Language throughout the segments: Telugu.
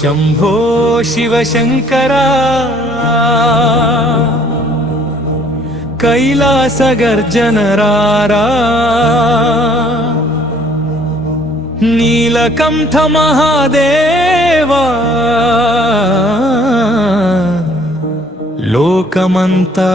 శంభో శివశంకరా కైలాస గర్జనరారా. నీలకంఠ మహాదేవా. లోకమంతా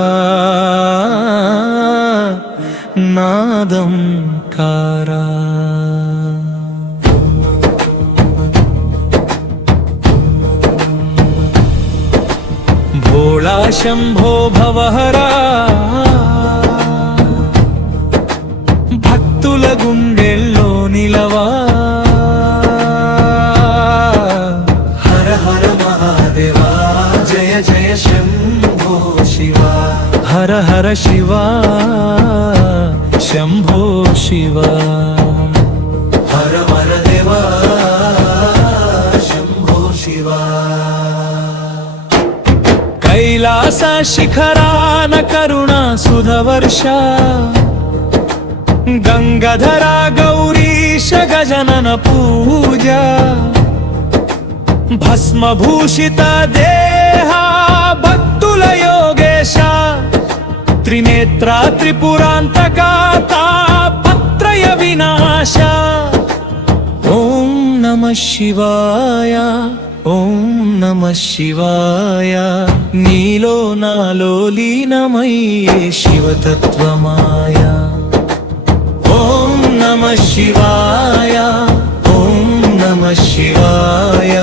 భవహరా భక్తుల గుండెల్లో నిలవా హర హర మహాదేవా జయ జయ శంభో శివా హర హర శివా శంభో శివా కైలాస శిఖరాన కరుణా సుధవర్ష. గంగధరా గౌరీశ గజనన పూజ. భస్మభూషిత దేహ భక్తుల యోగేశ. త్రినేత్ర త్రిపురాంతక పత్రయ వినాశ. ఓం నమ శివాయ ఓం నమ శివాయ నీలో నాలో లీనమయ్యే శివతత్వమాయ ఓం నమ శివాయ ఓం నమ శివాయ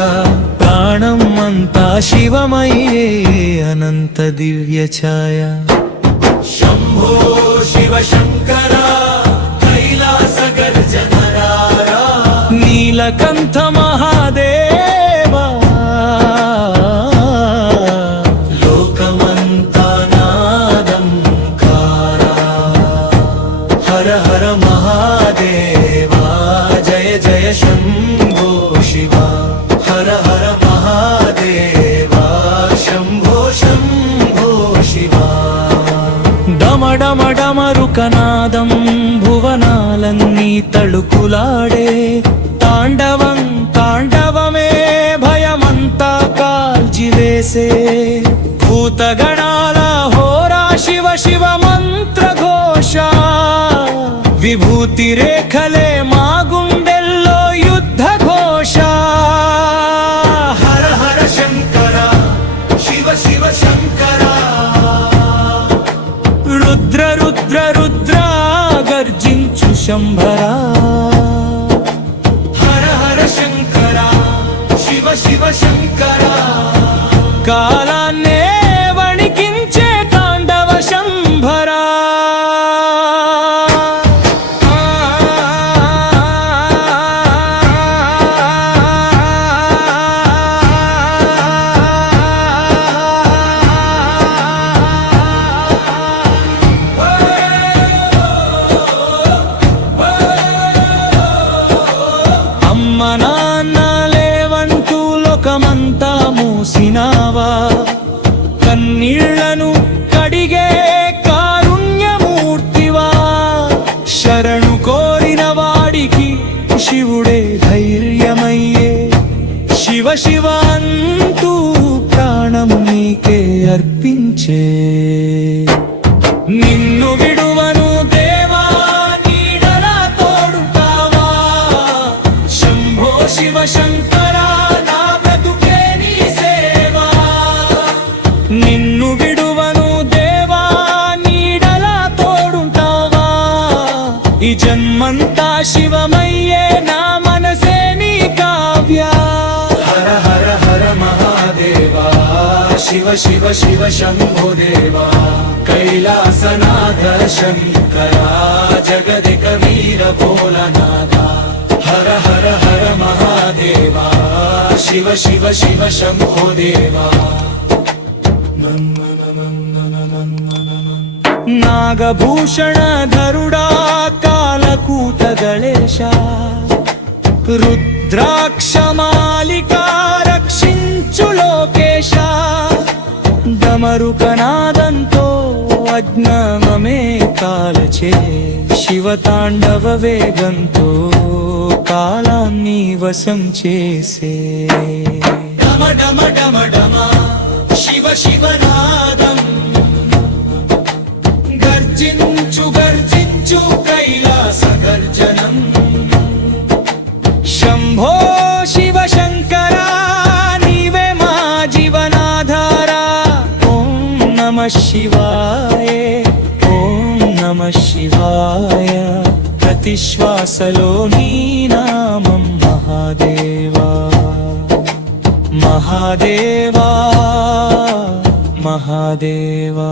ప్రాణం అంతా శివమయ్యే అనంత దివ్య ఛాయ శంభో శివ శంకర కైలాస గర్జనరారా నీలకంఠ మహాదేవా జయ జయ శంభో శివా హర హర మహాదేవా శంభో శంభో శివా డమడమడమరుకనాదం భువనాలన్నీ తళుకులాడే తాండవం తాండవమే భయమంతా కాల్చివేసే భూతగణాల హోరా శివ శివ విభూతి రేఖలే మా గుండెల్లో యుద్ధ ఘోష. హర హర శంకర శివ శివ శంకర. రుద్ర రుద్ర రుద్ర గర్జించు శంభరా. హర హర శంకర శివ శివ శంకర. అమ్మ నాన్న లేవంటూ లోకమంతా మూసినావా? కన్నీళ్ళను కడిగే కారుణ్యమూర్తివా? శరణు కోరిన వాడికి శివుడే ధైర్యమయ్యే. శివ శివ అంటూ ప్రాణం నీకే అర్పించే. నిన్ను విడు शिव शिव शम्भो देवा कैलासनाथ शङ्करा जगदिकवीर भोलनाथा हर हर हर महादेवा शिव शिव शिव शम्भो देवा। नागभूषणरुडा गणेश रुद्राक्षमालिका అజ్ఞానమే కాలచే శివతాండవ వేగంతో కాలాన్ని వశం చేసే. డమ డమ డమ శివ శివనాదం. గర్జించు గర్జించు కైలాస గర్జనం. శంభో శివ శంకర నీవే మా జీవనాధార. ఓం నమ शिवाय प्रतिश्वासलोनीनामं महादेवा। महादेवा महादेवा।